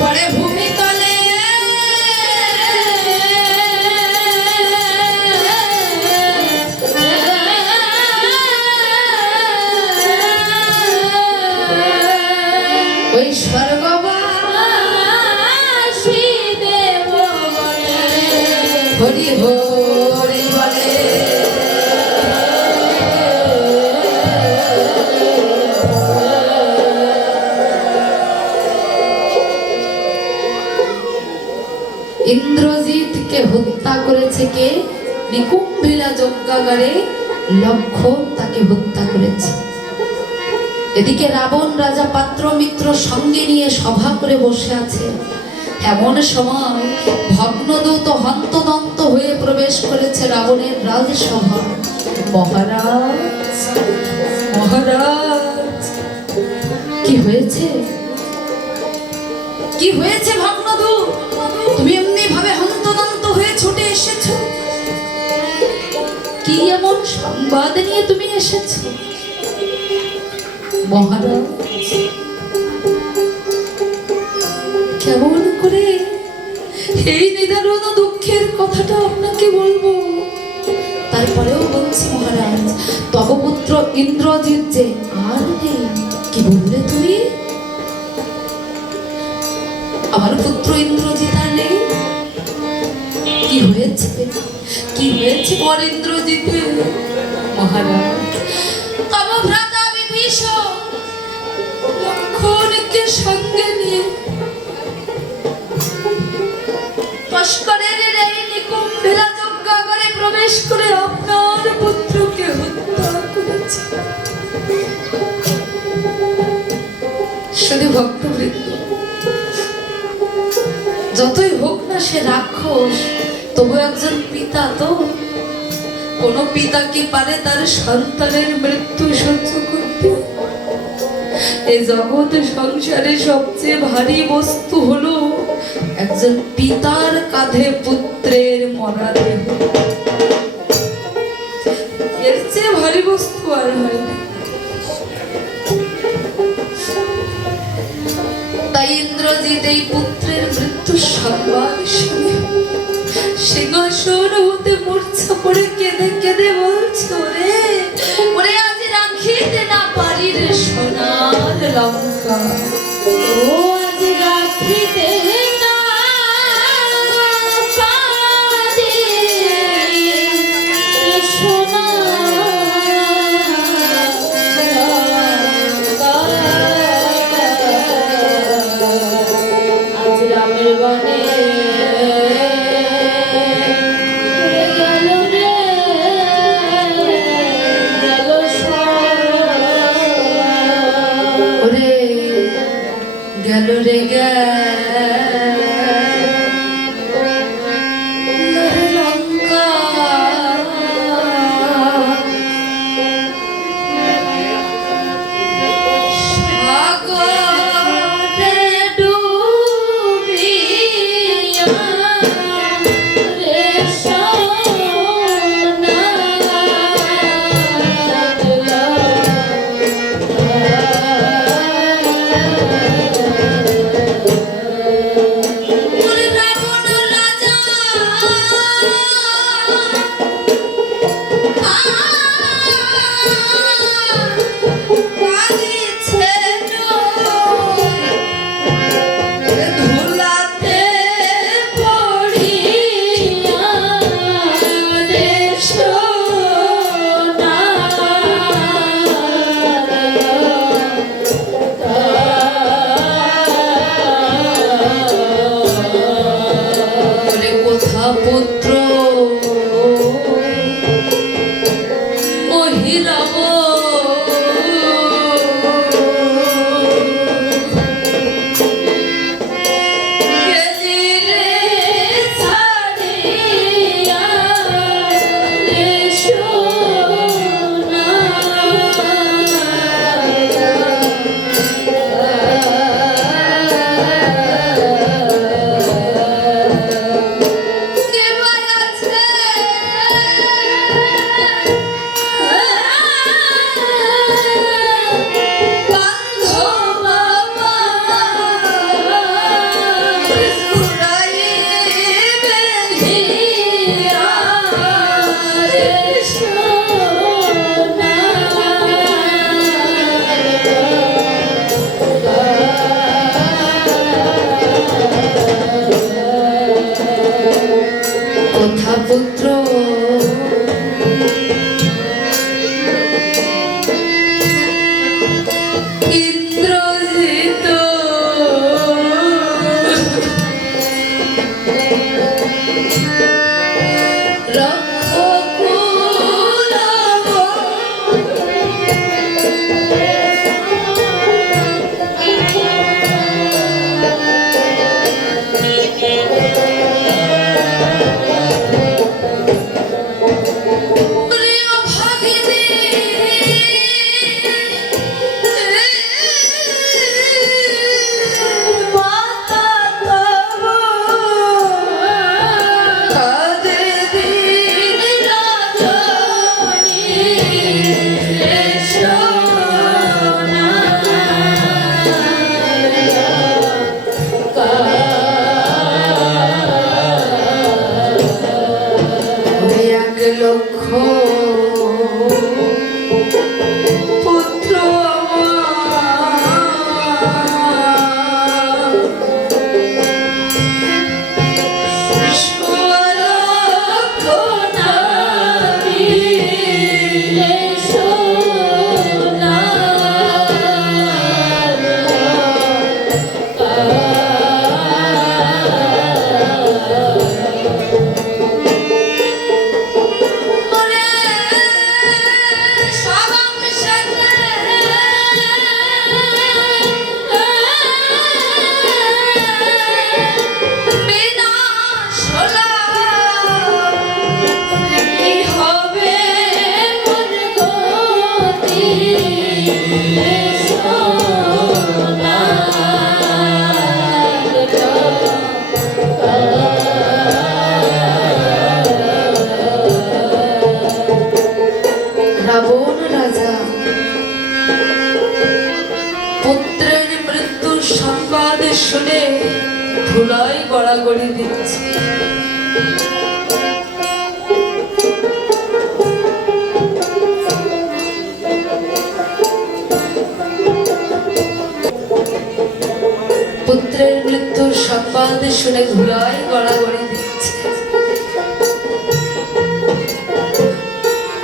পড়ে ভূমি তলে। ওই স্বর্গবাসী দেব হরি হরি করেছে কে নিকুম্ভিলা যজ্ঞাগারে লক্ষণ তাকে হত্যা করেছে। এদিকে রাবণ রাজা পাত্র মিত্র সঙ্গে নিয়ে সভা করে বসে আছে। এমন সময় ভগ্নদূত হন্তদন্ত হয়ে প্রবেশ করেছে রাবণের রাজসভা। মহারাজ মহারাজ, কি হয়েছে? কি হয়েছে ভগ্নদূত? তুমি এমনি ভাবে কি এমন সংবাদ নিয়ে তুমি এসেছ? মহারাজ, কেমন করে এই দুঃখের কথাটা আপনাকে বলব? তারপরেও বলছি মহারাজ, তবপুত্র ইন্দ্রজিৎ যে আর নেই, কি বললে তুমি? আমার পুত্র ইন্দ্রজিৎ আর নেই? কি হয়েছে? কি হয়েছে বর ইন্দ্রজিতের মহারাজ তব বিভীষণ, লক্ষণকে সঙ্গে নিয়ে তস্করের এই নিকুম্ভেরা যজ্ঞাগারে প্রবেশ করে আপনার পুত্রকে হত্যা করেছে। শুধু ভক্তবৃন্দ, যতই হোক না সে রাক্ষস তবু একজন পিতা তো। কোন পিতা কি পারে তার সন্তানের মৃত্যু সহ্য করতে? এই জগৎ সংসারে সবচেয়ে ভারী বস্তু হলো একজন পিতার কাঁধে পুত্রের মরা দেহ। এর চেয়ে ভারী বস্তু আর হয় তাই ইন্দ্রজিৎ এই পুত্রের মৃত্যু সংবাদ সিংহাসন হতে মূর্ছা পড়ে কেঁদে কেঁদে বলছো রে? ওরে আজ রাখিতে না পারি রে লঙ্কা। শুনে ধুলাই গড়াগড়ি দিচ্ছে। সংবাদ শুনে ধুলাই গড়াগড়ি দিচ্ছে।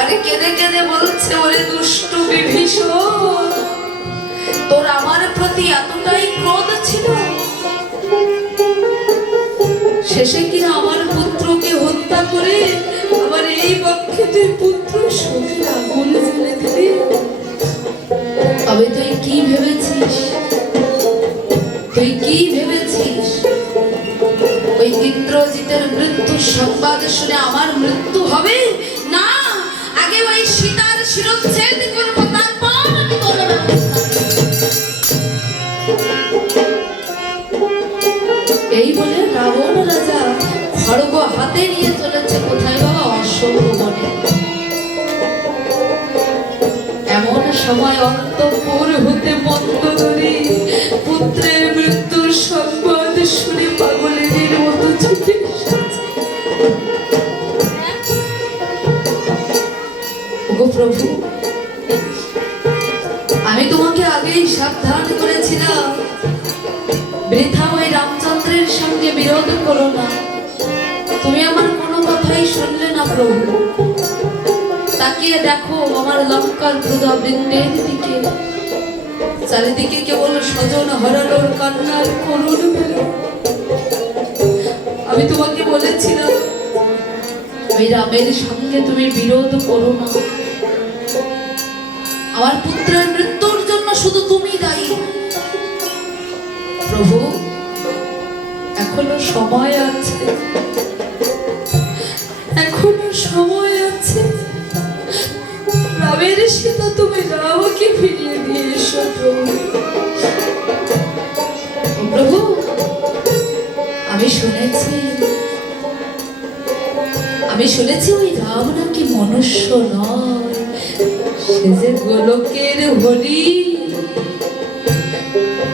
আরে কেঁদে কেঁদে বলছে, ওরে দুষ্টু বিভীষণ, তোর আমার প্রতি এতটাই ক্রোধ ছিল। শেষে কিনা আমার পুত্রকে হত্যা করে আবার এই পক্ষে তুই পুত্র শোকে আগুন জ্বেলে দিলি? তবে তুই কি ভেবেছিস? কি ভেবেছিস? ওই ইন্দ্রজিতের মৃত্যুর সংবাদ শুনে আমার মৃত্যু হবে? না, আগে ওই সীতার শিরচ্ছেদ করব এই বলে রাবণ রাজা খড়গ হাতে নিয়ে চলেছে, কোথায় বাবা অসভ্য বনে? এমন সময় অন্তপুর হতে ধরে পুত্রের আমি তোমাকে আগেই সাবধান করেছিলাম। বৃথা ওই রামচন্দ্রের সঙ্গে বিরোধ করো না। তুমি আমার কোনো কথাই শুনলে না প্রভু। তাকিয়ে দেখো আমার লঙ্কার প্রজা বৃন্দের দিকে। চারিদিকে কেবল স্বজন হরানোর কান্নার করুণ আমি তোমাকে বলেছিলাম ওই রামের সঙ্গে তুমি বিরোধ করো না। আমার পুত্রের মৃত্যুর জন্য শুধু তুমি দায়ী। প্রভু, এখনও সময় আছে। এখনও সময় আছে। রামের সীতা তুমি রামকে ফিরিয়ে দিয়ে এসো প্রভু। শুনেছি। আমি শুনেছি ওই রাম নাকি মনুষ্য নয়। সে যে গোলকের হরি।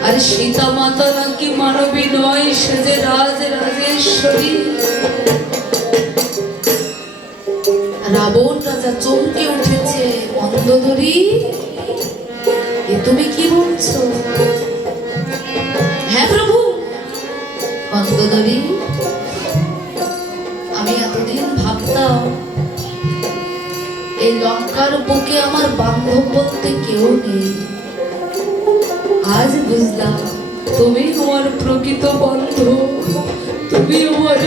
আর সীতা মাতা নাকি মানবী নয়, সে যে রাজ রাজেশ্বরী। রাবণ রাজা চমকে উঠেছে অন্ধধরি এ তুমি কি বলছো? অন্ধধরি আমি এতদিন ভাবতাম, এই লঙ্কার বুকে আমার বান্ধব বলতে কেউ নেই। আজ বুঝলাম, তুমি আমার প্রকৃত বন্ধু, তুমি আমার